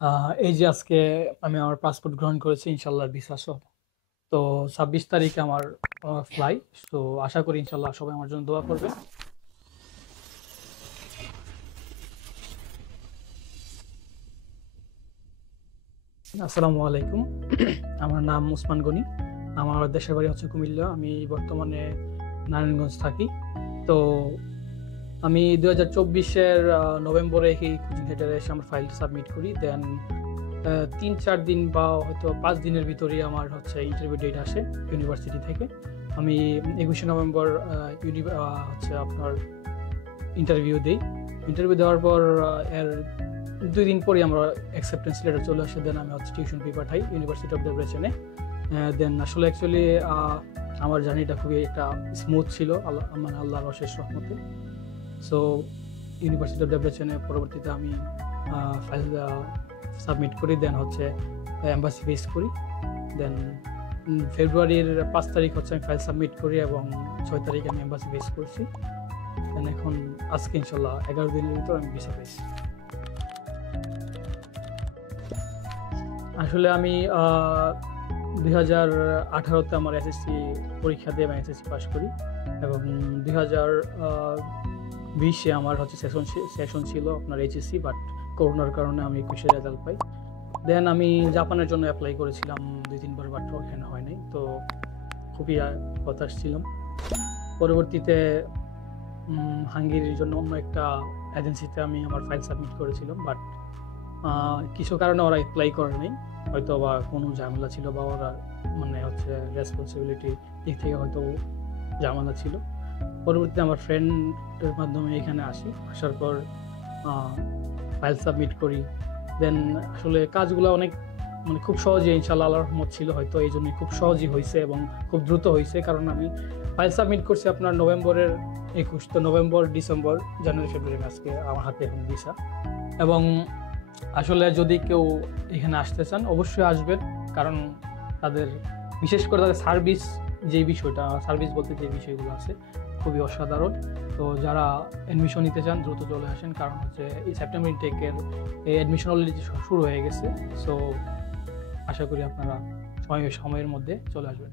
এই যে আজকে আমি আমার পাসপোর্ট গ্রহণ করেছি ইনশাল্লাহ ভিসা সহ। তো 26 তারিখে আমার ফ্লাইট। তো আশা করি ইনশাল্লাহ সবাই আমার জন্য দোয়া করবে। আসসালামু আলাইকুম। আমার নাম উসমান গনি। আমার দেশের বাড়ি হচ্ছে কুমিল্লা। আমি বর্তমানে নারায়ণগঞ্জ থাকি। তো আমি 2024-এর নভেম্বরে এই কোচিং সেন্টারে এসে আমার ফাইল সাবমিট করি। দেন 3-4 দিন বা হয়তো 5 দিনের ভিতরেই আমার হচ্ছে ইন্টারভিউ ডেট আসে ইউনিভার্সিটি থেকে। আমি 21শে নভেম্বর হচ্ছে আপনার ইন্টারভিউ দিই। ইন্টারভিউ দেওয়ার পর এর 2 দিন পরে আমরা অ্যাকসেপ্টেন্স লেটার চলে আসে। দেন আমি হচ্ছে টিউশন ফি পাঠাই ইউনিভার্সিটি অফ ডেব্রেচেনে। দেন আসলে অ্যাকচুয়ালি আমার জার্নিটা খুবই একটা স্মুথ ছিল, আল্লাহ মানে আল্লাহর অশেষ রহমতে। সো ইউনিভার্সিটি অফ ডেব্রেচেনে পরবর্তীতে আমি ফাইল সাবমিট করি। দেন হচ্ছে এম্বাসি ফেস করি। দেন ফেব্রুয়ারির 5 তারিখ হচ্ছে আমি ফাইল সাবমিট করি এবং 6 তারিখ আমি এম্বাসি ফেস করছি। দেন এখন আজকে ইনশাল্লাহ 11 দিনের ভিতর আমি ভিসা পেয়েছি। আসলে আমি 2018-তে আমার এসএসসি পরীক্ষা দিয়ে আমি এসএসসি পাস করি এবং 2020-এ আমার হচ্ছে সেশন ছিল আপনার এইচএসসি, বাট করোনার কারণে আমি 21-এ রেজাল্ট পাই। দেন আমি জাপানের জন্য অ্যাপ্লাই করেছিলাম 2-3 বার, বাট ওখানে হয় নাই। তো খুবই হতাশ ছিলাম। পরবর্তীতে হাঙ্গেরির জন্য অন্য একটা এজেন্সিতে আমি আমার ফাইল সাবমিট করেছিলাম, বাট কিছু কারণে ওরা অ্যাপ্লাই করে নাই। হয়তো বা কোনো ঝামেলা ছিল বা ওরা মানে হচ্ছে রেসপন্সিবিলিটি দিক থেকে হয়তো ঝামেলা ছিল। পরবর্তীতে আমার ফ্রেন্ডের মাধ্যমে এখানে আসার পর ফাইল সাবমিট করি। দেন আসলে কাজগুলো অনেক মানে খুব সহজে ইনশাল্লাহ আল্লাহর রহমত ছিল, হয়তো এই জন্যই খুব সহজই হয়েছে এবং খুব দ্রুত হয়েছে। কারণ আমি ফাইল সাবমিট করছি আপনার নভেম্বরের 21, তো নভেম্বর, ডিসেম্বর, জানুয়ারি, ফেব্রুয়ারি আজকে আমার হাতে এখন ভিসা। এবং আসলে যদি কেউ এখানে আসতে চান অবশ্যই আসবেন, কারণ তাদের বিশেষ করে তাদের সার্ভিস, যে বিষয়টা সার্ভিস বলতে যে বিষয়গুলো আছে খুবই অসাধারণ। তো যারা অ্যাডমিশন নিতে চান দ্রুত চলে আসেন, কারণ হচ্ছে এই সেপ্টেম্বর ইনটেকের এই অ্যাডমিশন অলরেডি শুরু হয়ে গেছে। সো আশা করি আপনারা সময়ের মধ্যে চলে আসবেন।